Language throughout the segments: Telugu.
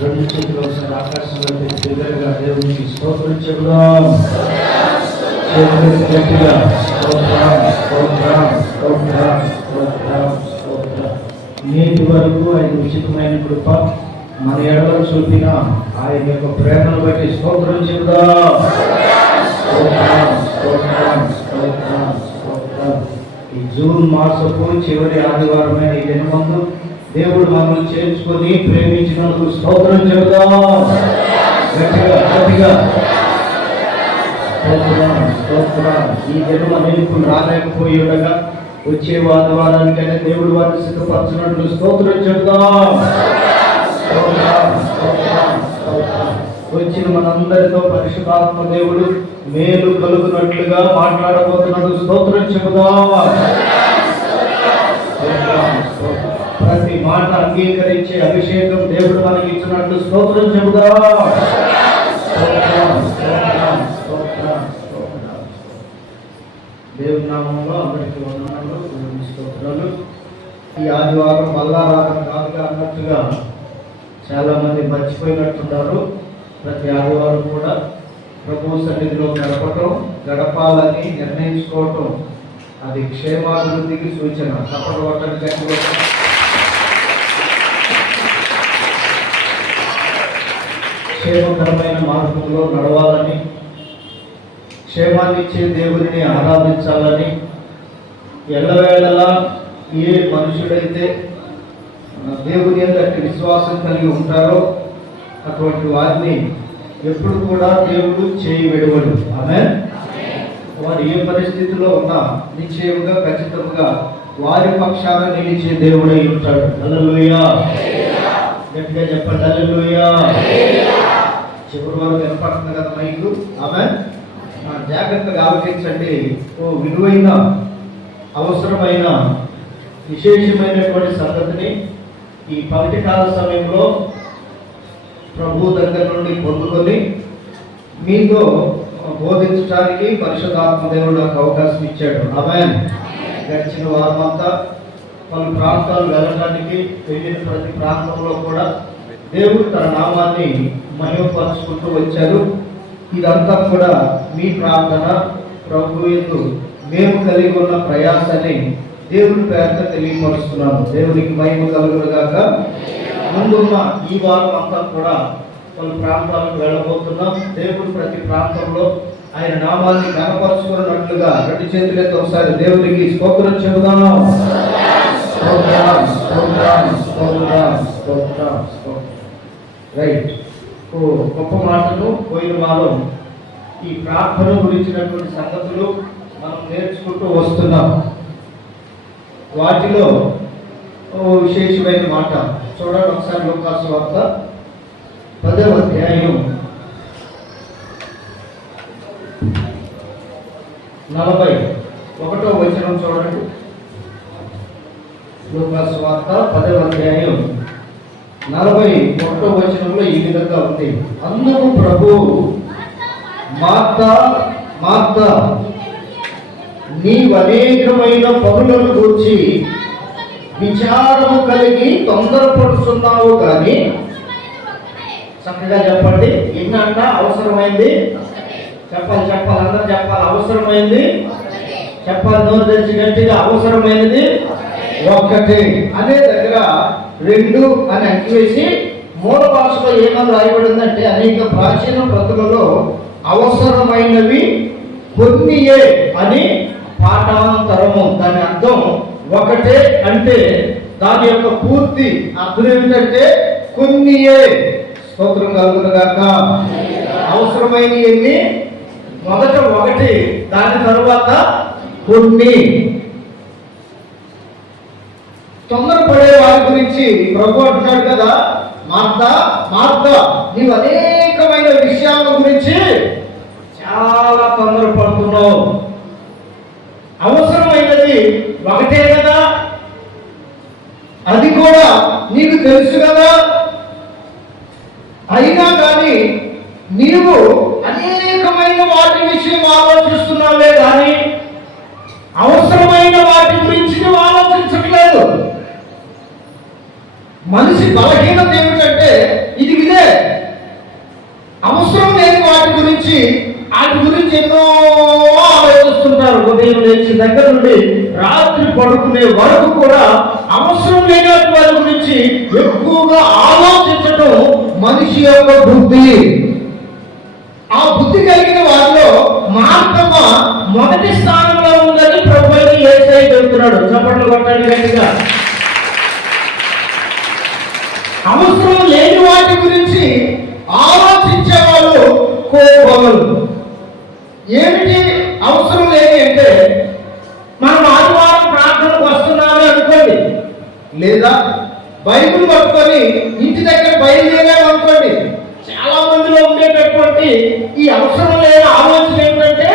రెండు చేతులు ఒకసారి ఆకాశంలో దగ్గరగా దేవునికి స్తోత్రం చెబుదాం. గట్టిగా నేటి వరకు ఆయన ఉచితమైన కృప మన ఎడలో చూపిన ఆయన యొక్క ప్రేమను బట్టి స్తోత్రం చెబుదాం. ఈ జూన్ మాసపు చివరి ఆదివారమైన ఈ దినమందు దేవుడు మనల్ని చేర్చుకొని ప్రేమించినందుకు స్తోత్రం చెబుదాం. గట్టిగా గట్టిగా ఈ దినం అనేకులు రాలేకపోయి ఉండగా వచ్చే ఆదివారానికైనా దేవుడు వారిని సిద్ధపరచినట్లు స్తోత్రం చెబుదాం. వచ్చిన మనందరితో పరిశుద్ధాత్మ దేవుడు మేలు కలుగునట్లుగా మాట్లాడబోతున్నది స్తోత్రం చెబుదాం. ప్రతి మాట అంగీకరించే అభిషేకం దేవుడు మనకి ఇచ్చినట్లు స్తోత్రం చెబుదాం. దేవుని నామంలో అందరికీ వందనాలు, స్తోత్రాలు. ఈ ఆదివారం మల్లారాధన కాదుగా అన్నట్టుగా చాలా మంది మర్చిపోయినట్టున్నారు. ప్రతి ఆదివారం కూడా ప్రభు సన్నిధిలో గడపాలని నిర్ణయించుకోవటం అది క్షేమాభివృద్ధికి సూచన. తప్పక కొట్టడానికి క్షేమకరమైన మార్గంలో నడవాలని, క్షేమాన్ని ఇచ్చే దేవుడిని ఆరాధించాలని, ఎల్లవేళలా ఏ మనుషుడైతే దేవుని అందరికి విశ్వాసం కలిగి ఉంటారో అటువంటి వారిని ఎప్పుడు కూడా దేవుడు చేయి విడవడు. ఆమేన్. వారు ఏ పరిస్థితిలో ఉన్నా నిశ్చయముగా ఖచ్చితంగా వారి పక్షాన నిలిచే దేవుడై ఉంటాడు. హల్లెలూయా. గట్టిగా చెప్పండి హల్లెలూయా. చివరి వరకు వినపడుతుంది కదా మైకు. ఆమేన్. జాగ్రత్తగా ఆలోచించండి. విలువైన అవసరమైన విశేషమైనటువంటి సంగతిని ఈ పగటి కాల సమయంలో ప్రభు దగ్గర నుండి పొందుకొని మీతో బోధించడానికి పరిశుద్ధాత్మ దేవుడు నాకు అవకాశం ఇచ్చాడు. ఆమేన్. గడిచిన వారమంతా పలు ప్రాంతాలు వెళ్ళడానికి వెళ్ళిన ప్రతి ప్రాంతంలో కూడా దేవుడు తన నామాన్ని మహిమపరుచుకుంటూ వచ్చారు. ఇదంతా కూడా మీ ప్రార్థన ప్రభు యందు మేము కలిగి ఉన్న ప్రయాసాన్ని దేవుని పేరుతో తెలియపరుస్తున్నాను. దేవునికి మహిమ కలుగును గాక. ముందున్న ఈ వారం అంతా కూడా పలు ప్రాంతాలకు వెళ్ళబోతున్నాం. దేవుడు ప్రతి ప్రాంతంలో ఆయన నామాన్ని కనపరుచుకున్నట్లుగా రెండు చేతులతో ఒకసారి దేవునికి స్తోత్రం చెబుదాం. రైట్. గొప్ప మాటలు పోయిన వారం ఈ ప్రార్థన గురించినటువంటి సంగతులు మనం నేర్చుకుంటూ వస్తున్నాం. వాటిలో విశేషమైన మాట చూడండి ఒకసారి. లూకాసు వార్త 10వ అధ్యాయం 41వ వచనం చూడండి. లూకాసు వార్త 10వ అధ్యాయం 41వ వచనంలో ఈ విధంగా ఉంది. అందుకు ప్రభువు, మార్తా మార్తా, నీవు అనేకమైన పనులను గూర్చి విచారము కలిగి తొందరపడుతున్నావు కానీ, చక్కగా చెప్పండి. ఎన్నంట అవసరమైంది చెప్పాలి, అందరూ చెప్పాలి. అవసరమైంది చెప్పాలి, నోరు తెరిచి గట్టిగా. అవసరమైనది ఒక్కటి అనే దగ్గర 2 అని అంకివేసి మూల భాషలో ఏమని రాయబడిందంటే, అనేక ప్రాచీన ప్రతులలో అవసరమైనవి కొన్నియే అని పాఠాంతరము. దాని అర్థం ఒకటే అంటే దాని యొక్క పూర్తి అర్థం ఏమిటంటే కొన్నియే. స్తోత్రం కలుగును గాక. అవసరమైన ఎన్ని? మొదట ఒకటి, దాని తరువాత కొన్ని. తొందరపడే వారి గురించి ప్రభు అంటున్నాడు కదా, మార్తా మార్తా, నీవు అనేకమైన విషయాల గురించి చాలా తొందరపడుతున్నావు. అవసరమైనది ఒకటే కదా, అది కూడా నీకు తెలుసు కదా. అయినా కానీ నీవు అనేకమైన వాటి విషయం ఆలోచిస్తున్నావే కానీ అవసరమైన వాటి గురించి నువ్వు ఆలోచించట్లేదు. మనిషి బలహీనత ఏమిటంటే ఇది అవసరం లేని వాటి గురించి ఎన్నో ఆలోచిస్తుంటారు. ఉదయం లేచి దగ్గర నుండి రాత్రి పడుకునే వరకు కూడా అవసరం లేని వాటి గురించి ఎక్కువగా ఆలోచించడం మనిషి యొక్క బుద్ధి. ఆ బుద్ధి కలిగిన వారిలో మార్తమ్మ మొదటి స్థానంలో ఉందని ప్రభువుని యేసయ్య చెబుతున్నాడు. చప్పట్లు కొట్టండి గట్టిగా. అవసరం లేని వాటి గురించి ఆలోచించే వాళ్ళు కోపములు. ఏమిటి అవసరం లేని అంటే, మనం ఆదివారం ప్రార్థనకు వస్తున్నామే అనుకోండి, లేదా బైబిల్ పట్టుకొని ఇంటి దగ్గర బయలుదేరాము అనుకోండి. చాలా మందిలో ఉండేటటువంటి ఈ అవసరం లేని ఆలోచన ఏంటంటే,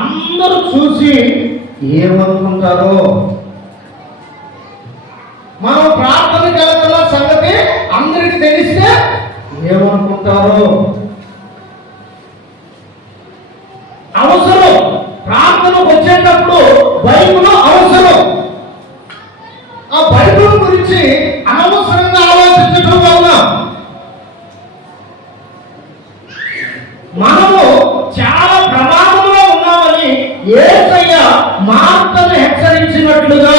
అందరూ చూసి ఏమనుకుంటారో, మనం ప్రార్థనకి వెళ్తున్న సంగతి అందరికి తెలిస్తే ఏమనుకుంటారో. అవసరం ప్రార్థనకు వచ్చేటప్పుడు బైబిల్ అవసరం. ఆ బైబిల్ గురించి అనవసరంగా ఆలోచించడం వల్ల మనము చాలా ప్రమాదంలో ఉన్నామని యేసయ్య మార్తను హెచ్చరించినట్లుగా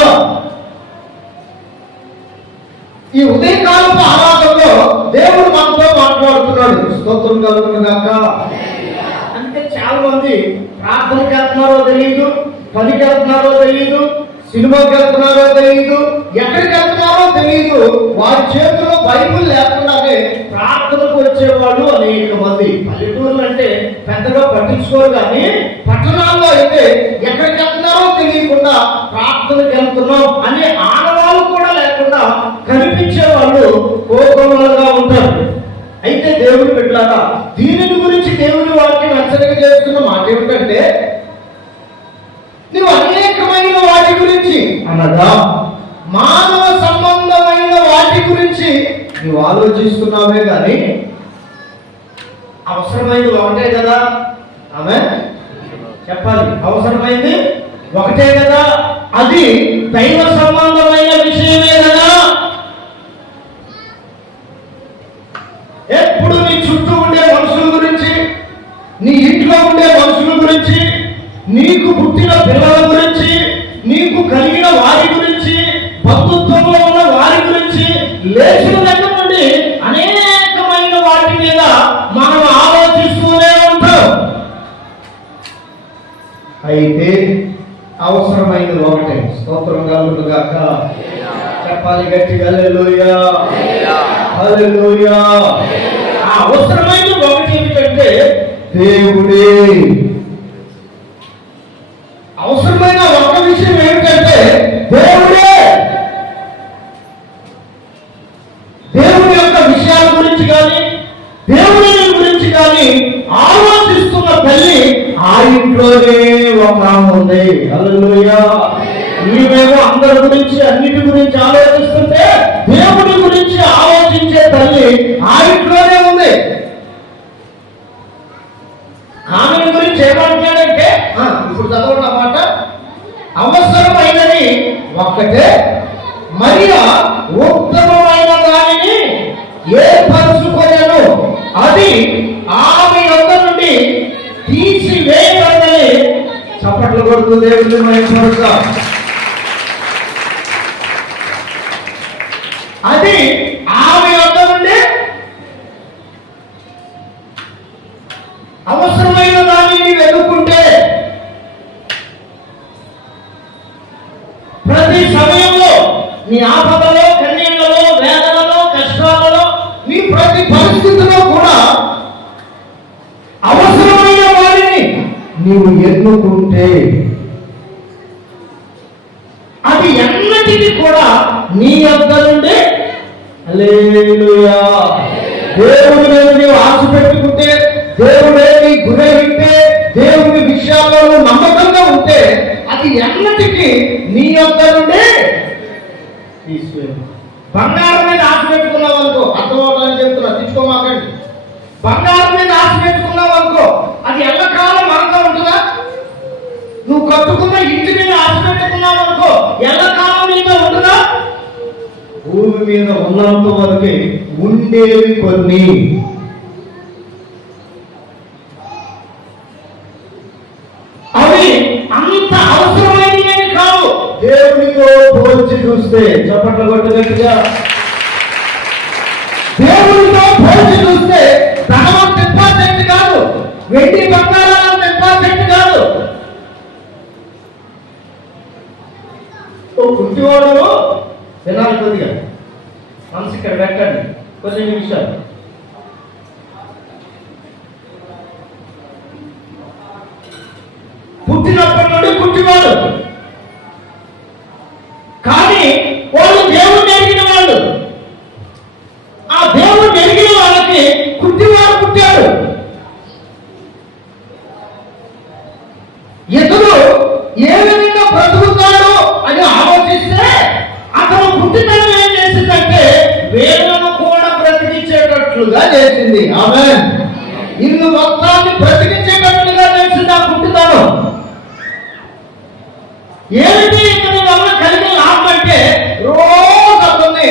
ఈ ఉదయకాలపు ఆరాధనలో దేవుడు మనతో మాట్లాడుతున్నాడు. స్తోత్రం కలుగును గాక. అంటే చాలా మంది ప్రార్థనకి వెళ్తున్నారో తెలియదు, పనికి వెళ్తున్నారో తెలియదు, సినిమాకి వెళ్తున్నారో తెలియదు, ఎక్కడికి వెళ్తున్నారో తెలియదు. వారి చేతిలో బైబిల్ లేకుండానే ప్రార్థనకు వచ్చేవాళ్ళు అనేక మంది. పల్లెటూర్లు అంటే పెద్దగా పట్టించుకోరు, కానీ పట్టణాల్లో అయితే ఎక్కడికి వెళ్తున్నారో తెలియకుండా ప్రార్థనకి వెళ్తున్నాం అనే ఆడవాళ్ళు కూడా లేకుండా కనిపించే వాళ్ళు కోపములుగా ఉంటారు. అయితే దేవుడు బిడ్డలారా, దీనిని గురించి దేవుని వాక్యం హెచ్చరిక చేస్తున్న మాట ఏమిటంటే, నువ్వు అనేకమైన వాటి గురించి అనగా మానవ సంబంధమైన వాటి గురించి నువ్వు ఆలోచిస్తున్నావే కానీ అవసరమైంది ఒకటే కదా. ఆమె చెప్పాలి, అవసరమైంది ఒకటే కదా, అది దైవ సంబంధమైన విషయమే కదా. ఎప్పుడు నీ చుట్టూ ఉండే మనుషుల గురించి, నీ ఇంట్లో ఉండే మనుషుల గురించి, నీకు పుట్టిన పిల్లల గురించి, నీకు కలిగిన వారి గురించి, బంధుత్వంలో ఉన్న వారి గురించి, లేచిన దగ్గర నుండి అనేకమైన వాటి మీద మనం ఆలోచిస్తూనే ఉంటాం. అయితే అవసరమైనది ఒకటే. స్తోత్రం కలుగును గాక. చెప్పాలి గట్టిగా హల్లెలూయా, హల్లెలూయా. ఆ అవసరమైనది ఒకటి ఏమిటంటే దేవుడే. అవసరమైన ఒక విషయం ఏమిటంటే దేవుడే. దేవుని యొక్క విషయాల గురించి కానీ, దేవుని గురించి కానీ ఆలోచిస్తున్న తల్లి ఆ ఇంట్లోనే ఒక ఉంది. హల్లెలూయా. నీవేమో అందరి గురించి అన్నిటి గురించి ఆలోచిస్తుంటే దేవుని గురించి ఆలోచించే తల్లి ఆ ఇంట్లోనే ఉంది. ఆమె గురించి ఏమంటున్నాడంటే, ఇప్పుడు చదవండి అన్నమాట, అవసరమైనది ఒక్కటే, మరియా ఉత్తమమైన దానిని ఏర్పరచుకొనెను, అది ఆమె యొద్ద నుండి తీసివేయబడదని. చప్పట్లు కొడుతూ దేవుని మహిమపరుస్తా. అది ఆమె యొద్ద నుండి అవసరమైన దానిని వెతుక్కుంటే ప్రతి సమయంలో నీ ఆపదలో, కన్నీళ్లలో, వేదనలో, కష్టాలలో, నీ ప్రతి పరిస్థితిలో కూడా అవసరమైన వారిని నీవు ఎన్నుకుంటే అది ఎన్నటికీ కూడా నీ యొద్ద నుండి, హల్లెలూయా, దేవుని మీద నీవు ఆశ పెట్టుకుంటే, దేవుడే నీ గురైతే, దేవుని విషయాల్లో నమ్మకంగా ఉంటే అది ఎన్నటికీ నీ యొద్ద నుండి తీసుకెళ్ళి. బంగారం మీద ఆశ పెట్టుకున్నావు అనుకో, అర్థమవుతుందని చెప్తున్నా, తెచ్చుకోమాకండి. బంగారం మీద ఆశ పెట్టుకున్నావు అనుకో, అది ఎల్లకాలం మనతో ఉంటుందా? నువ్వు కట్టుకున్న ఇంటి మీద ఆశ పెట్టుకున్నావు అనుకో, ఎల్లకాలం నీతో ఉంటుందా? భూమి మీద ఉన్నంత వరకే ఉండేవి కొన్ని. దేవునితో పోల్చి చూస్తే, చప్పట్ల కొట్టు గట్టిగా, దేవునితో పోల్చి చూస్తే ధనం ఇంపార్టెంట్ కాదు, వెండి బంగారాలు ఇంపార్టెంట్ కాదు. కుంటివాడు వినాలి, కొద్దిగా మనసు ఇక్కడ పెట్టండి కొన్ని నిమిషాలు. పుట్టినప్పటి నుండి కుంటివాడు, కానీ వాళ్ళు దేవుణ్ణి ఎరిగిన వాళ్ళు. ఆ దేవుణ్ణి ఎరిగిన వాళ్ళకి కుంటివాడు పుట్టాడు. ఇతడు ఏ విధంగా బ్రతుకుతాడు అని ఆలోచిస్తే అతను పుట్టినను ఏం చేసిందంటే వేదనను కూడా బ్రతికించేటట్లుగా చేసింది. ఆమేన్. ఇల్లు మొత్తాన్ని బ్రతికించేటట్లుగా చేసింది ఆ పుట్టినను. ఏమిటి ఇతని వల్ల కలిగిన లాభం అంటే, రోజు అతన్ని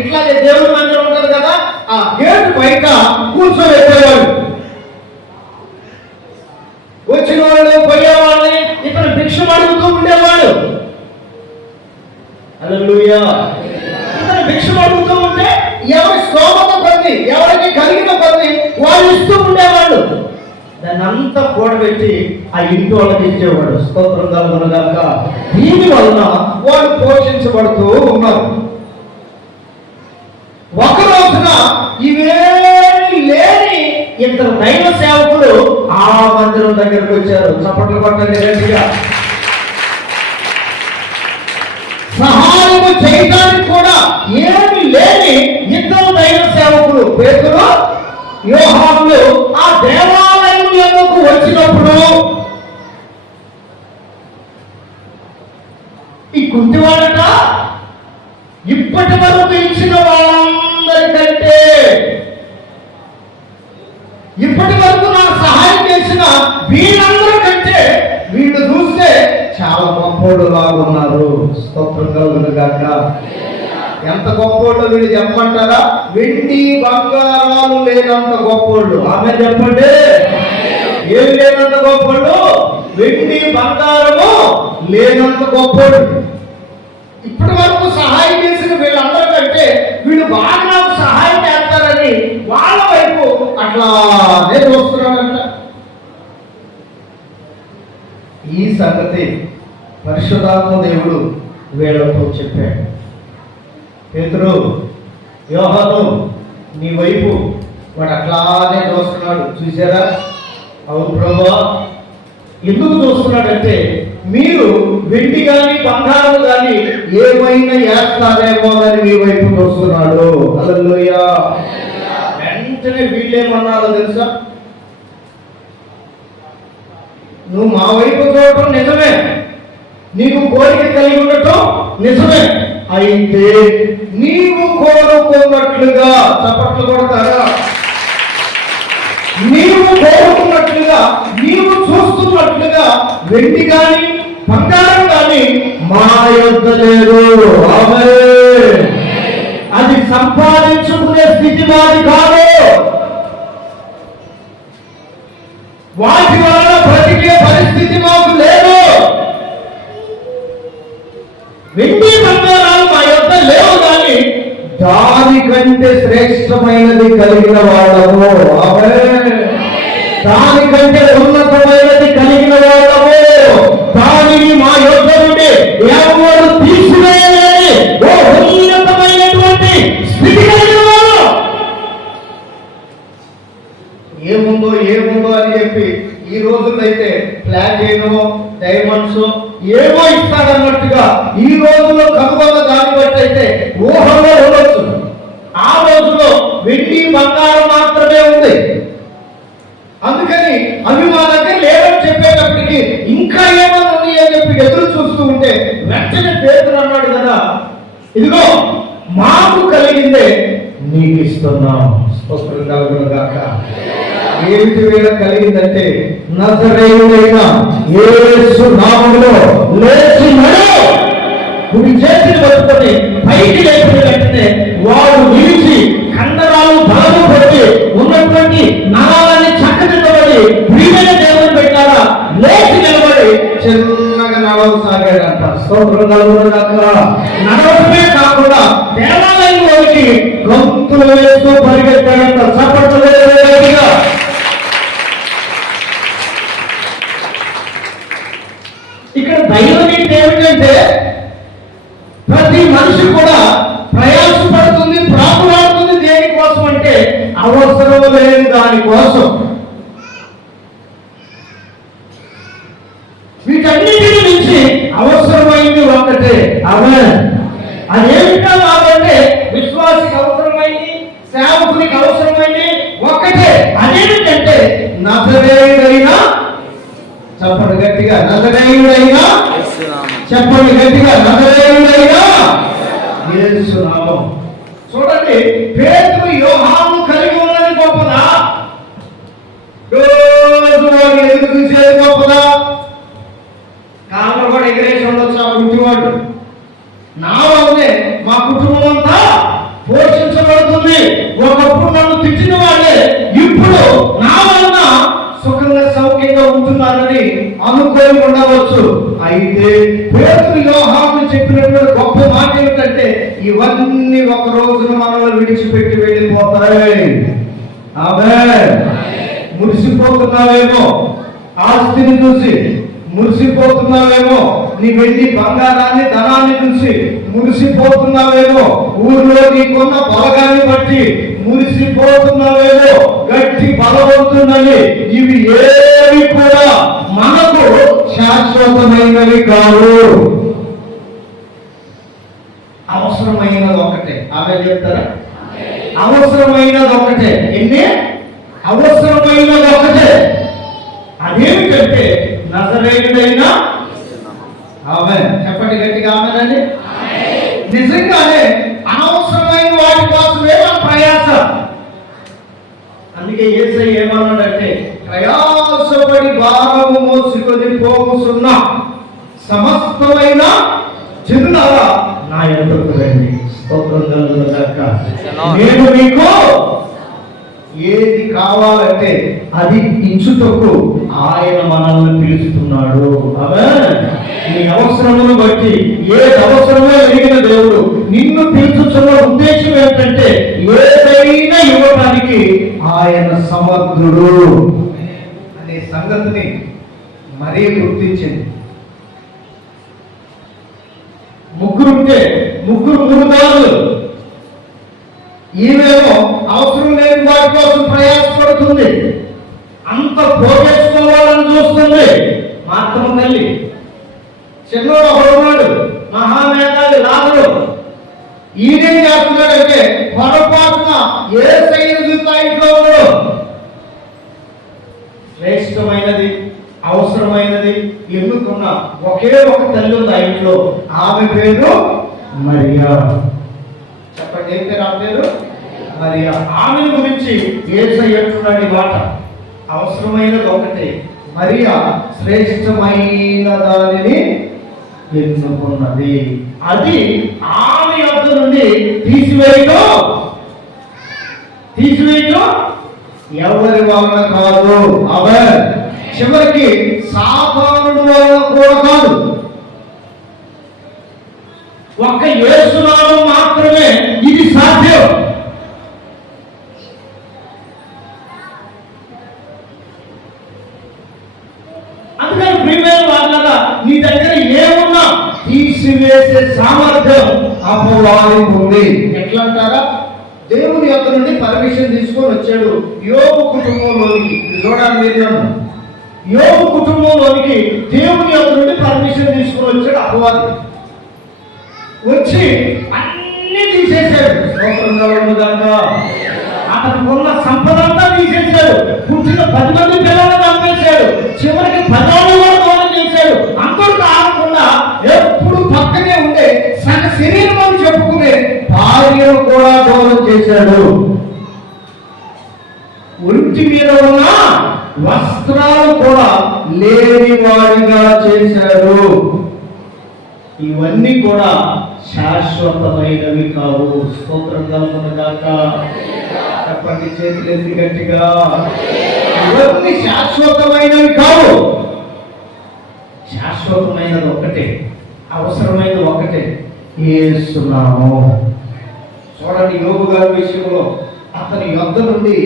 ఇట్లాగే దేవుడి మందిరం ఉంటుంది కదా, ఆ గేట్ బయట కూర్చోబెట్టేవాడు. వచ్చిన వాళ్ళు పోయేవాళ్ళని ఇతను భిక్షం అడుగుతూ ఉండేవాడు. హల్లెలూయా. ఇతను భిక్షం అడుగుతూ ఉంటే ఎవరి స్తోమత కొద్ది, ఎవరికి కలిగిన కొద్ది వాళ్ళు ఇస్తూ ఉండేవాళ్ళు. దాన్ని అంతా కూడబెట్టి ఆ ఇంటి వాళ్ళకి ఇచ్చేవాడు. స్తోత్రం కలుగును గాక. దీని వలన వాళ్ళు పోషించబడుతూ ఉన్నారు. ఒక రోజున ఇవేమి లేని ఇద్దరు దైవ సేవకులు ఆ మందిరం దగ్గరకు వచ్చారు. చప్పట్లు కొట్టండి గట్టిగా. సహాయం చేయడానికి కూడా ఏమి లేని ఇద్దరు దైవ సేవకులు పేతురు, యోహానులు ఆ దేవాలయంలోకి వచ్చినప్పుడు ఈ కుంటివాడట ఇప్పటి వరకు ఇచ్చిన వాళ్ళందరికంటే, ఇప్పటి వరకు నాకు సహాయం చేసిన వీళ్ళందరికంటే వీళ్ళు చూస్తే చాలా గొప్పోడు లాగున్నారు. స్తోత్రం కలుగును గాక. ఎంత గొప్పోళ్ళు వీళ్ళు చెప్పమంటారా? వెండి బంగారాలు లేనంత గొప్పోళ్ళు. ఆమె చెప్పండి. ఏం లేనంత గొప్పోళ్ళు? వెండి బంగారము లేనంత గొప్పోళ్ళు. ఇప్పటి వరకు సహాయం చేసిన వీళ్ళందరికంటే వీళ్ళు బాగా నాకు సహాయం చేస్తారని వాళ్ళ వైపు అట్లానే చూస్తున్నారంట. ఈ సంగతి పరిశుద్ధాత్మ దేవుడు వీళ్ళతో చెప్పాడు. పేతురు, యోహాను, నీ వైపు వాడు అట్లానే చూస్తున్నాడు. చూసారా? అవును ప్రభువా. ఎందుకు చూస్తున్నాడంటే మీరు వెండి కానీ బంగారం కానీ ఏమైనా వేస్తారేమో అని మీ వైపు చూస్తున్నాడు. హల్లెలూయా. వెంటనే వీళ్ళేమన్నారో తెలుసా? నువ్వు మా వైపు చూడటం నిజమే, నీకు కోరిక కలిగి ఉండటం నిజమే, అయితే నీవు కోరుకున్నట్లుగా, చప్పట్లు కొడతారా? నీవు కోరుకున్నట్లుగా, నీవు చూస్తున్నట్లుగా వెండి కానీ బంగారం కానీ మా యొద్ద లేదు. ఆమేన్. అది సంపాదించుకునే స్థితి మాది కాదు. వాటి వల్ల బ్రతికే పరిస్థితి మాకు లేదు. వెండి బంగారాలు మా యొద్ద లేవు, కానీ దానికంటే శ్రేష్టమైనది కలిగిన వాళ్ళము. ఆమేన్. దానికంటే ఉన్నతమైనది కలిగిన వాళ్ళము. దానిని మా యొద్ద నుండి ఎవరు తీసివేయలేని ఓ ఉన్నతమైనటువంటి స్థితి కలిగిన వాళ్ళు. ఏముందో అని చెప్పి ఈ రోజుల్లో అయితే ప్లాటినం, డైమండ్స్ ఏమో ఇస్తాడన్నట్టుగా ఈ రోజుల్లో కనుగొన్న దాన్ని బట్టి అయితే ఊహలో ఉండొచ్చు. ఆ రోజుల్లో వెండి బంగారం మాత్రమే ఉంది. అందుకని అవి మా దగ్గర లేవని చెప్పేటప్పటికి ఇంకా ఏమన్నా ఉంది అని చెప్పి ఎదురు చూస్తూ ఉంటే వెంటనే పేతురు అన్నాడు కదా, ఇదిగో మాకు కలిగిందే నీకు ఇస్తున్నాం. స్తోత్రం కలుగును గాక. ఏమిటి వీళ్ళ కలిగిందంటే నజరేయుడైన యేసు నామములో లేచి నడు. కుడి చేతిని పట్టుకొని పైకి లేచిన వెంటనే వాడు నిలిచి కండరాలు బలము పెట్టి ఉన్నటువంటి నరాలని చక్కదిద్దబడి ప్రియమైన దేవుని పెట్టారా లేచి నిలబడి చిన్నగా నడవసాగాడంట. స్తోత్రం కలుగునుగాక. నడవడమే కాకుండా దేవాలయంలోకి గొంతులు వేస్తూ పరిగెత్తాడంట. చప్పట్లు వేయగా ఇక్కడ దైవనీతి ఏమిటంటే ప్రతి మనిషి కూడా ప్రయాసపడుతుంది, ప్రాకులాడుతుంది. దేనికోసం అంటే అవసరం లేని దానికోసం. వీటన్నిటిని నుంచి అవసరమైంది ఒకటే. ఆమేన్. అదేమిటో కాబట్టి విశ్వాసికి అవసరమైంది, సేవకునికి అవసరమైంది ఒకటే. అదేమిటంటే నజరేయుడైనా, చెప్పండి గట్టిగా, నజరేయుడైనా, చెప్పండి గట్టిగా, నజరేయుడైనా యేసు నామం. చూడండి, పేతురు యోహాను కలిగి ఉన్నది గొప్పదా? రోజు వాడిని ఎదురు చూసేది గొప్పదా? కాళ్ళు కూడా ఎగిరేసి ఉండొచ్చు ఆ గుడ్డివాడు. నా వల్లనే మా కుటుంబం అంతా పోషించబడుతుంది. ఒకప్పుడు నన్ను తిట్టిన వాళ్ళే ఇప్పుడు నా వలన సుఖంగా సౌఖ్యంగా ఉంటున్నారని అనుకోని ఉండవచ్చు. అయితే పేతురు యోహాను చెప్పినటువంటి గొప్ప మాట ఏమిటంటే ఇవన్నీ ఒక రోజున మనల్ని విడిచిపెట్టి వెళ్ళిపోతాయి. ఆమేన్. మురిసిపోతున్నావేమో ఆస్తిని చూసి, మురిసిపోతున్నావేమో నీ వెండి బంగారాన్ని ధనాన్ని చూసి, మురిసిపోతున్నావేమో ఊర్లో నీకున్న బలగాన్ని బట్టి, మురిసిపోతున్నావేమో గట్టి బలవంతుందని. ఇవి ఏవి కూడా మనకు శాశ్వతమైనవి కావు. అవసరమైనది ఒకటే. ఆమె చెప్తారా? అవసరమైనది ఒకటే. ఎన్ని? అవసరమైనది ఒకటే. అదేమిటంటే నజరేయుడైనా. ఆమేన్. చెప్పండి గట్టిగా ఆమేనండి. నిజంగానే అనవసరమైన వాటి కోసమే మన ప్రయాస. అందుకే యేసయ్య ఏమన్నాడంటే ప్రయాసపడి భారము మోసుకొని పోగుచున్న సమస్తమైన జనులారా నా యొద్దకు రండి. స్తోత్రం కలుగునుగాక. నేను మీకు ఏది కావాలంటే అది ఇచ్చుటకు ఆయన మనల్ని పిలుస్తున్నాడు. ఆమేన్. నీ అవసరమును బట్టి ఏది అవసరమో ఎరిగిన దేవుడు నిన్ను పిలుచుతున్న ఉద్దేశం ఏంటంటే ఏదైనా ఇవ్వడానికి ఆయన సమర్థుడు అనే సంగతిని మరీ గుర్తించింది. ముగ్గురుంటే ముగ్గురు మూడుదారులు. ఈమెమో అవసరం లేని వాటి కోసం ప్రయాసపడుతుంది, అంత పోగేసుకోవాలని చూస్తుంది. మాత్రం తల్లి చిన్నోడు ఒకడున్నాడు, మహామేధావి లాజరు. ఈయనేం చేస్తున్నాడంటే పొరపాటున యేసయ్యను చూస్తా ఇంట్లో ఉన్నాడు. శ్రేష్టమైనది, అవసరమైనది ఎన్నుకున్న ఒకే ఒక తల్లి ఉంది ఆ ఇంట్లో. ఆమె పేరు మరియా. చెప్పండి, ఏం పేరు ఆమె పేరు? మరియా. ఆమె గురించి యేసయ్య అంటున్నాడు ఈ మాట. అవసరమైనది ఒకటే, మరియా శ్రేష్టమైన దానిని ఎన్నుకున్నది. అది ఆమె యొద్ద నుండి తీసివేయటం ఎవరి వలన కాదు. ఆమేన్. చివరికి సాతానుడి వలన కూడా కాదు. ఒక్క యేసునామం మాత్రమే ఇది సాధ్యం. అందుకని ప్రియమైన వాళ్ళగా నీ దగ్గర ఏమున్నా తీసివేసే సామర్థ్యం అపవాదికి ఉంది. ఎట్లా అంటారా? దేవుని యొక్క నుండి పర్మిషన్ తీసుకొని వచ్చాడు యోబు కుటుంబంలోనికి. చూడాలి మీరు, యోబు కుటుంబంలోనికి దేవుని యొక్క నుండి పర్మిషన్ తీసుకొని వచ్చాడు అపవాది. వచ్చి అన్ని తీసేశాడు. అతనుకున్న సంపద అంతా తీసేశాడు. పుట్టిన 10 మంది పిల్లలను చంపేశాడు. చివరికి 10 కూడా దూరం చేశాడు. అందరూ కాకుండా ఎప్పుడు పక్కనే ఉండే సగ శరీరం అని చెప్పుకునే భార్యను కూడా దూరం చేశాడు. ఒంటి మీద ఉన్న వస్త్రాలు కూడా లేని వాడిగా చేశాడు. ఇవన్నీ కూడా శాశ్వతమైనవి కావు. స్తోత్రం కలుగునుగాక. చెప్పండి చేతులు ఎత్తి గట్టిగా. ఇవన్నీ శాశ్వతమైనవి కావు. శాశ్వతమైనది ఒకటే, అవసరమైనది ఒకటే, యేసు నామం. చూడండి, యోబు గారి విషయంలో అతని యొద్ద నుండి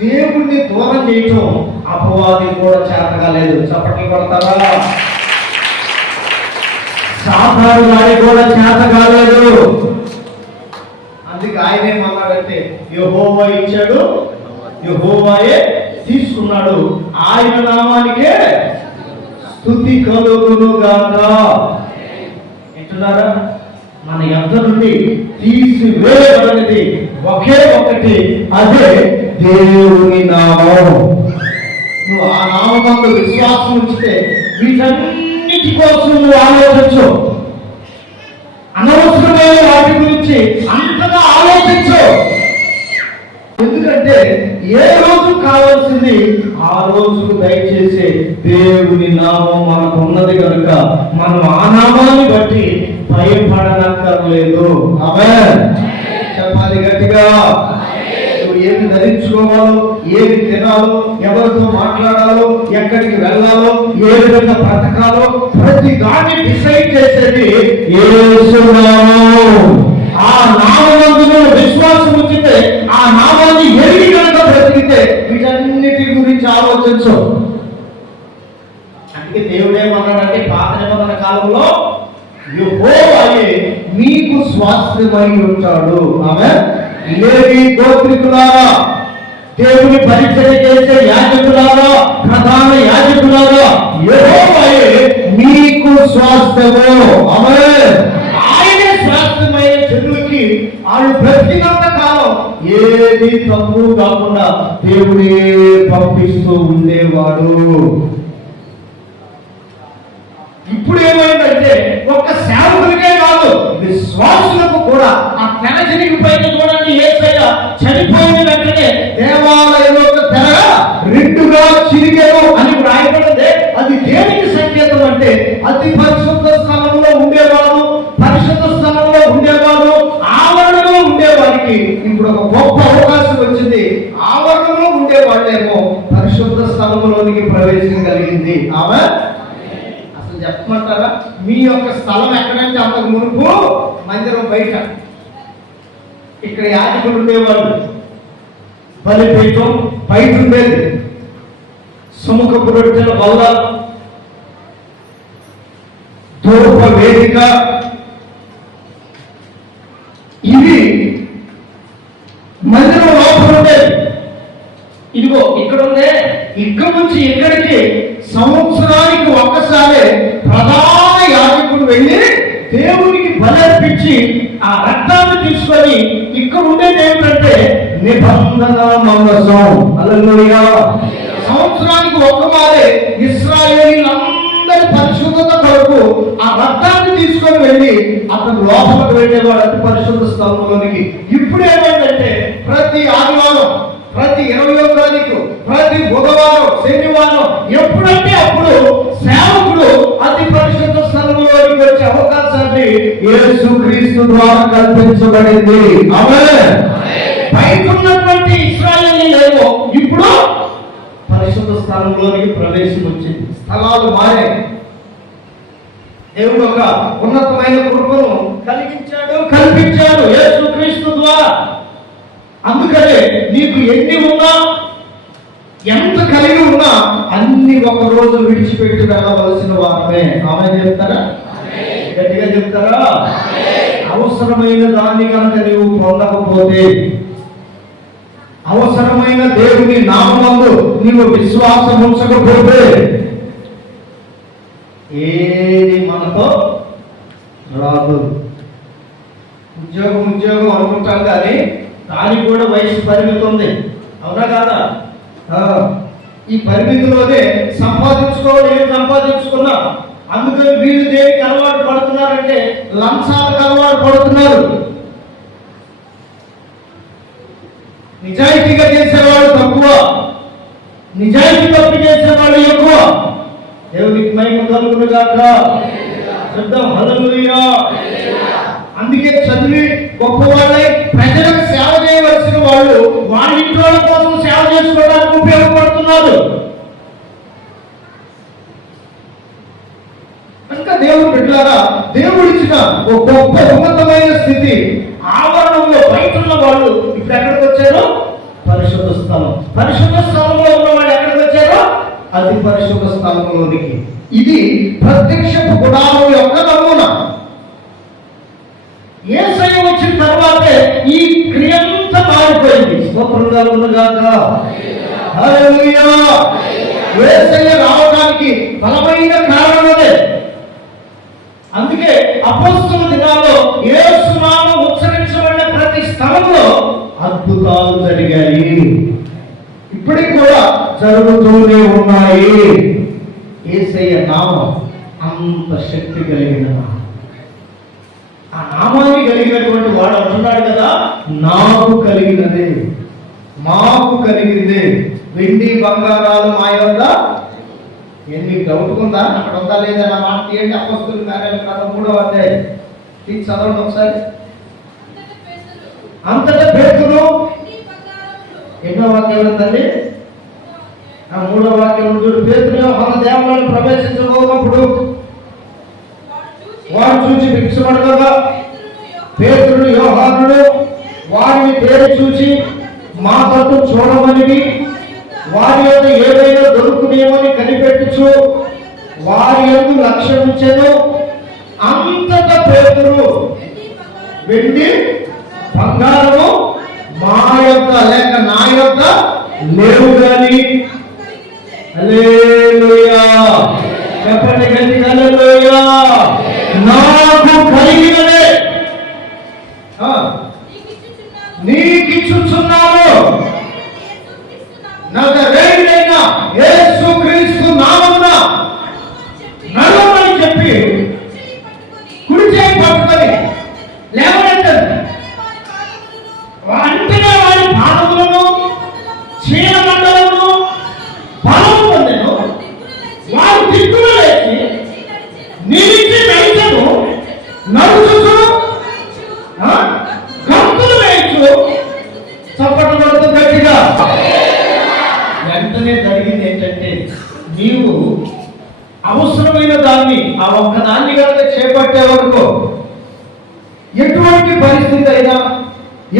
దేవుణ్ణి దూరం చేయటం అపవాది కూడా చేత కాలేదు. చప్పట్లు కొడతారా? సాతాను వాడి కూడా చేత కాలేదు. అందుకే ఆయన ఏమన్నాడంటే, యెహోవా ఇచ్చాడు, యెహోవాయే తీసుకున్నాడు, ఆయన నామానికే స్తుతి కలుగును గాక. వింటున్నారా? మన యొద్ద నుండి తీసివేయబడినది ఒకే ఒకటి, అదే దేవుని నామం. నువ్వు ఆ నామంలో విశ్వాసం ఉంచితే వీటన్నిటి కోసం నువ్వు ఆలోచించు. అనవసరమైన వాటి గురించి అంతగా ఆలోచించు. ఎందుకంటే ఏ రోజు కావాల్సింది ఆ రోజు దయచేసి దేవుని నామం మనకు ఉన్నది కనుక మనం ఆ నామాన్ని బట్టి భయపడనక్కర్లేదు. ఆమేన్. చెప్పాలి గట్టిగా. నువ్వు ఏమి ధరించుకోవాలో, ఏమి తినాలో, ఎవరితో మాట్లాడాలో, ఎక్కడికి వెళ్ళాలో, ఏ విధంగా బ్రతకాలో ప్రతి దాన్ని డిసైడ్ చేసేది యేసు నామం. ఆ నామమందు విశ్వాసం ఉంచితే, ఆ నామాన్ని ఎరిగి కనుక బ్రతికితే వీటన్నిటి గురించి ఆలోచించు. అందుకే దేవుడేమన్నాడంటే, పాత నిబంధన కాలంలో యెహోవాయే మీకు స్వాస్థ్యమై ఉంటాడు. ఆమేన్. లేవి గోత్రికులారా, దేవుని పరిచర్య చేసే యాజకులారా, ప్రధాన యాజకులారా, యెహోవాయే మీకు స్వాస్థ్యము. ఆమేన్. ఆయనే స్వాస్థ్యమైన జనులకి వాళ్ళు బ్రతికినంత కాలం ఏది తప్పు కాకుండా దేవుడే పంపిస్తూ ఉండేవాడు. ఇప్పుడు ఏమైందంటే ఒక్క సేవకులకే కాదు, విశ్వాసులకు కూడా ఆ తెర చిరిగిపోయింది. చూడండి, యేసయ్య చనిపోయిన వెంటనే దేవాలయంలో తెర రెండుగా చిరిగేను అని రాయబడింది. అది దేనికి సంకేతం అంటే, అతి పరిశుద్ధ స్థలంలో ఉండేవాడు, పరిశుద్ధ స్థలంలో ఉండేవాడు, ఆవరణలో ఉండేవాడికి ఇప్పుడు ఒక గొప్ప అవకాశం వచ్చింది. ఆవరణలో ఉండేవాళ్ళేమో పరిశుద్ధ స్థలంలోనికి ప్రవేశం కలిగింది. ఆమె చెప్పమంటారా? మీ యొక్క స్థలం ఎక్కడంటే అంతకు మునుపు మందిరం బయట, ఇక్కడ యాజకులు ఉండేవాళ్ళు, బలిపీఠం బయట ఉండేది, సుముఖపు రొట్టెల వల్ల, ధూప వేదిక, ఇవి మందిరం లోపల ఉండేది. ఇదిగో ఇక్కడ ఉందే, ఇక్కడ నుంచి ఇక్కడికి సంవత్సరానికి ఒక్కసారి ప్రధాన యాజకుడు వెళ్ళి దేవునికి బలర్పించి ఆ రక్తాన్ని తీసుకొని ఇక్కడ ఉండేది ఏమిటంటే నిబంధన మందసం. హల్లెలూయా. సంవత్సరానికి ఒక్కమారే ఇశ్రాయేలీయులందరి పరిశుద్ధత కొరకు ఆ రక్తాన్ని తీసుకొని వెళ్ళి అతను లోపలికి వెళ్ళేవాడు, అతి పరిశుద్ధ స్థలంలోనికి. ఇప్పుడు ఏమైందంటే ప్రతి ఆదివారం, ప్రతి 21వ తారీఖు, ప్రతి బుధవారం, శనివారం ఎప్పుడంటే అప్పుడు సేవకుడు అతి పరిశుద్ధ స్థలంలోకి వచ్చే అవకాశాన్ని యేసుక్రీస్తు ద్వారా కల్పించబడింది. ఆమేన్. బయట ఉన్నటువంటి ఇశ్రాయేలీయులేమో ఇప్పుడు పరిశుద్ధ స్థలంలోనికి ప్రవేశం వచ్చింది. స్థలాలు మారే. దేవుడు ఒక ఉన్నతమైన కృపను కల్పించాడు యేసుక్రీస్తు ద్వారా. అందుకనే నీకు ఎన్ని ఉన్నా, ఎంత కలిగి ఉన్నా అన్ని ఒక రోజు విడిచిపెట్టి వెళ్ళవలసిన వారమే. ఆమె చెప్తారా? గట్టిగా చెప్తారా? అవసరమైన దాన్ని కనుక నీవు పొందకపోతే, అవసరమైన దేవుని నామమందు నీవు విశ్వాసం ఉంచకపోతే ఏది మనతో రాదు. ఉద్యోగం అనుకుంటాం కానీ దానికి కూడా వయసు పరిమితి ఉంది. అవునా కాదా? ఈ పరిమితిలోనే సంపాదించుకోవాలి. ఏం సంపాదించుకున్నా, అందుకని వీళ్ళు దేనికి అలవాటు పడుతున్నారంటే లంచాలకు అలవాటు పడుతున్నారు. నిజాయితీగా చేసేవాళ్ళు తక్కువ, నిజాయితీ తప్పు చేసేవాళ్ళు ఎక్కువ. దేవునికి మహిమ కలుగును గాక. శబ్దం హల్లెలూయా. అందుకే చదివి గొప్పవాళ్ళై ప్రజలకు సేవ చేయవలసిన వాళ్ళు వాళ్ళ ఇంట్లో కోసం సేవ చేసుకోవడానికి ఉపయోగపడుతున్నారు. కనుక దేవుడు బిడ్డలారా, దేవుడు దేవుడిచ్చిన ఒక గొప్ప ఉన్నతమైన స్థితి ఆవరణంలో బయట ఉన్న వాళ్ళు ఇప్పుడు ఎక్కడికి వచ్చారు? పరిశుద్ధ స్థలం. పరిశుద్ధ స్థలంలో ఉన్న వాళ్ళు ఎక్కడికి వచ్చారు? అతి పరిశుద్ధ స్థలంలోనికి. ఇది ప్రత్యక్ష గుడారం యొక్క నమూనా. యేసయ్య వచ్చిన తర్వాతే ఈ క్రియంతా మారిపోయింది. స్తోత్రంగా ఉన్నగాక. హల్లెలూయా. యేసయ్య రావడానికి బలమైన కారణం అదే. అందుకే అపొస్తలుల దినాల్లో యేసు నామం ఉచ్చరించబడిన ప్రతి స్థలంలో అద్భుతాలు జరిగాయి. ఇప్పటికి కూడా జరుగుతూనే ఉన్నాయి. యేసయ్య నామం అంత శక్తి కలిగిన నామం. ఆ నామాన్ని కలిగినటువంటి వాడు అంటున్నాడు కదా, నాకు కలిగినదే, మాకు కలిగిందే, వెండి బంగారాలు మా యొద్ద. మీకు డౌట్ ఉందా? అక్కడ ఉందా లేదా నా మాట తీయండి. అపొస్తలుల కార్యాలు 13వ అధ్యాయం తీసి చదవండి ఒకసారి. అంతటా పేతురు ఎన్నో వాక్యం ఉందండి? 3వ వాక్యం చూడు. పేతురు యోహాను దేవాలయంలో ప్రవేశించబోనప్పుడు వాడు చూసి భిక్షమడగా పేతురు యోహానుడు వారిని పేరు చూసి మా తట్టు చూడమని వారి యొక్క ఏదైనా దొరుకునేమని కనిపెట్టుచు వారి యొక్క లక్ష్యం ఉంచెను. అంతటా పేతురు వెండి బంగారము మా యొక్క లేక నా యొక్క లేవు గాని. హల్లెలూయా. చెప్పండి గట్టిగా హల్లెలూయా. నాకు కలిగినదే నీకిచ్చుచున్నాను. నజరేయుడైన యేసుక్రీస్తు నామమున నడవమని చెప్పి కుడి చేయి పట్టుకొని లేవనెత్తాడు. అంటేనే వారి పాదములను చీల మండలమును బలము పొందెను. వారు దిక్కులు లేచి నిలిచి నడిచెను. నడుచుచు గంతులు వేయచ్చు చప్పట్లు కొడుతూ గట్టిగా. వెంటనే జరిగింది ఏంటంటే, నీవు అవసరమైన దాన్ని ఆ ఒక్కదాన్ని కనుక చేపట్టే వరకు ఎటువంటి పరిస్థితి అయినా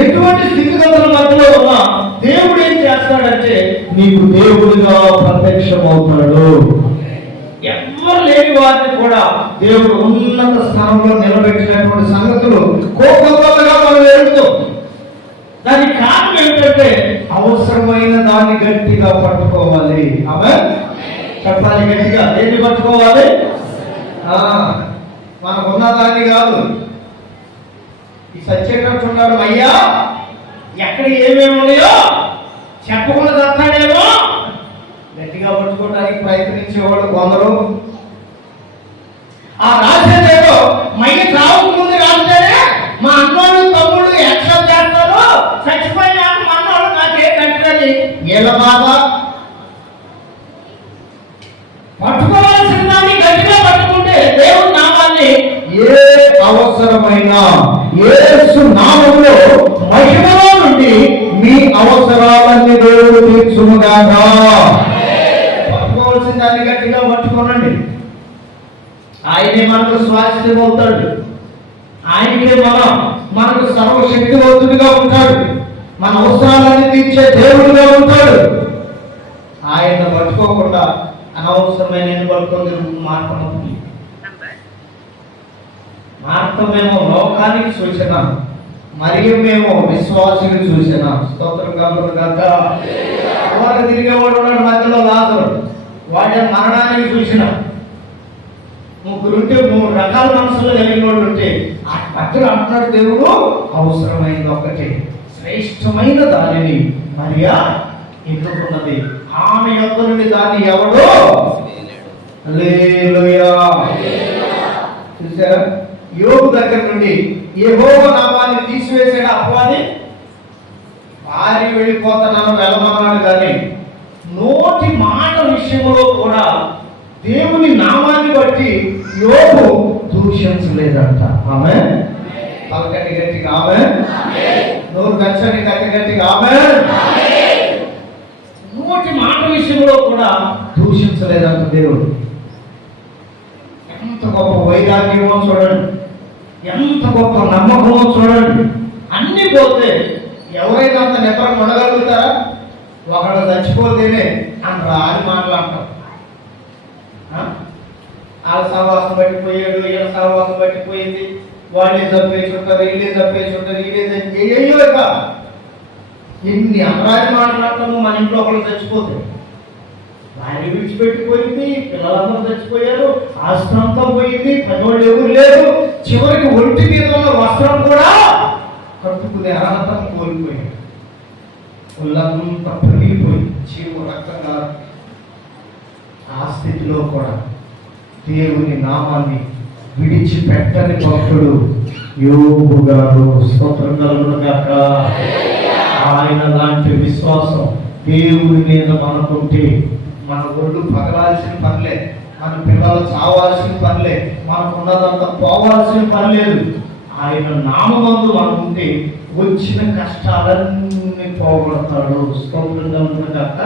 ఎటువంటి స్థితిగతుల మధ్యలో ఉన్నా దేవుడు ఏం చేస్తాడంటే నీకు దేవుడిగా ప్రత్యక్షమవుతాడు. ఎవరు లేని వారిని కూడా దేవుడు ఉన్నత స్థానంలో నిలబెట్టినటువంటి సంగతులు కోపంగా మనం ఎరుగుతాం. దానికి కారణం ఏంటంటే అవసరమైన దాన్ని గట్టిగా పట్టుకోవాలి. ఆమేన్. చెప్పాలి గట్టిగా. ఏంటి పట్టుకోవాలి? మనకున్న దాన్ని కాదు. ఈ సత్యేటట్టు ఉన్నాడు అయ్యా, ఎక్కడ ఏమేమి ఉన్నాయో చెప్పకుండా చస్తాడేమో గట్టిగా పట్టుకోవడానికి ప్రయత్నించేవాడు కొందరు. ఆ రాసేదేదో మయ్య చావుకు ముందు రాస్తేనే మా అన్నోడు తమ్ముడు యాక్సెప్ట్ చేస్తారు, చచ్చిపోయినాక మన్నోడు నాకే కట్టది. ఏళ్ళ బాధ. పట్టుకోవాల్సిన దాన్ని గట్టిగా పట్టుకుంటే దేవుడి నామాన్ని ఏ అవసరమైన యేసు నామములో మహిమలో నుండి మీ అవసరాలన్నీ దేవుడు తీర్చునుగాక. పట్టుకోవాల్సిన దాన్ని గట్టిగా పట్టుకోనండి. ఆయనే మనకు స్వాస్థ్యం అవుతాడు. ఆయనకే మనకు సర్వశక్తివంతుడిగా ఉంటాడు. మన అవసరాలన్నీ తీర్చే దేవుడిగా ఉంటాడు. ఆయన పట్టుకోకుండా అనవసరమైన పట్టుకొని మార్గమేమో లోకానికి సూచన, మరియు మేము విశ్వాసులకు సూచన. స్తోత్రం కలుగునుగాక. ఎవరు తిరిగేవాడు ఉన్నాడు మధ్యలో లాజరు, వాడి మరణానికి సూచన. ముగ్గురుంటే 3 రకాల మనసులు కలిగిన వాళ్ళు ఉంటే ఆ మధ్యలో అంటున్నాడు దేవుడు అవసరమైనది ఒకటి, శ్రేష్టమైన దానిని మరియా ఎన్నుకున్నది. ఆమె యొక్క నుండి దాన్ని ఎవడో. హల్లెలూయా. చూసారా? యోబు దగ్గర నుండి యెహోవా నామాన్ని తీసివేసాడు అపవాది. వారి వెళ్ళిపోతున్నాను వెళ్ళమన్నాడు, కానీ నోటి మాట విషయంలో కూడా దేవుని నామాన్ని బట్టి యోబు దూషించలేదంట. ఆమేన్. పలకండి గట్టిగా ఆమేన్. నోరు గచ్చని గట్టిగా ఆమేన్. నోటి మాట విషయంలో కూడా దూషించలేదంట దేవుడు. ఎంత గొప్ప వైరాగ్యమో చూడండి. ఎంత గొప్ప నమ్మకమో చూడండి. అన్ని పోతే ఎవరైనా అంత నిద్ర ఉండగలుగుతారా? ఒకళ్ళు చచ్చిపోతేనే అంత రాని మాటలు అంటారు. వాళ్ళ సహవాసం పట్టిపోయాడు, వీళ్ళ సహవాసం పట్టిపోయింది, వాళ్ళే చంపేసి ఉంటారు, వీళ్ళే చంపేసి ఉంటారు, వీళ్ళే ఎన్ని అపరాధి మాట్లాడతాము. మన ఇంట్లో ఒకళ్ళు చచ్చిపోతే భార్య విడిచిపెట్టిపోయింది, పిల్లలందరూ చచ్చిపోయారు, ఆస్తంతా పోయింది, పదోళ్ళు ఎవరు లేరు, చివరికి ఒంటి మీద ఉన్న వస్త్రం కూడా కట్టుకునే అర్హత కోల్పోయింది, ఒళ్ళంతా పగిలిపోయింది, చీము రక్తంగా. ఆ స్థితిలో కూడా దేవుని నామాన్ని విడిచిపెట్టని భక్తుడు యోబు గారు. స్తోత్రం కలుగును గాక. ఆయన లాంటి విశ్వాసం దేవుని మీద మనకుంటే మన ఒళ్ళు పగలాల్సిన పనిలే, మన పిల్లలు చావాల్సిన పనిలే, మనకున్నదంతా పోవాల్సిన పని లేదు. ఆయన నామమందు మనకుంటే వచ్చిన కష్టాలన్నీ పోగొడతాడు. స్తోత్రంగా ఉన్న గాక.